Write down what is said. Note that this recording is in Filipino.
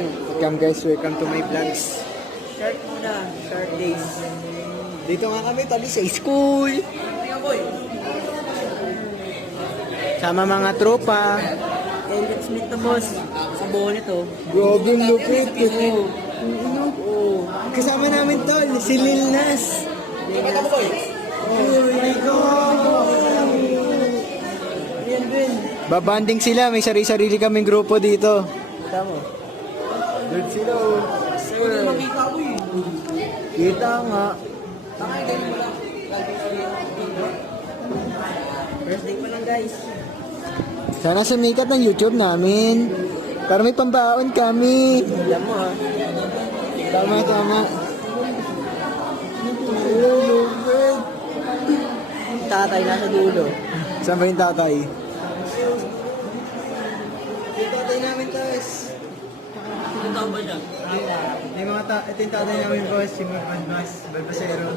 YouTube. Welcome guys, welcome to my vlogs. Short muna, short days. Dito nga kami, tabi sa school. Sama mga tropa. Eh, let's meet the boss. Sa buo nito. Grabe yung lupit. Oo. Kasama namin tol, si Lil Nas. Oh my God! Yan din. Babanding sila, may sarili-sarili kaming grupo dito. Tama. Good sila oh. Sir. Makita ko eh. Kita nga. First day pa lang guys. Sana sumikat ng YouTube namin. Para may pambaon kami. Alam mo ha. Tama, tama. Tatay nasa dulo. Saan ba yung tatay? Yung tatay namin, Tos. Sino tao ba siya? Yung mga ito yung tatay namin, boss. Yung mga Balbas, Balbasero.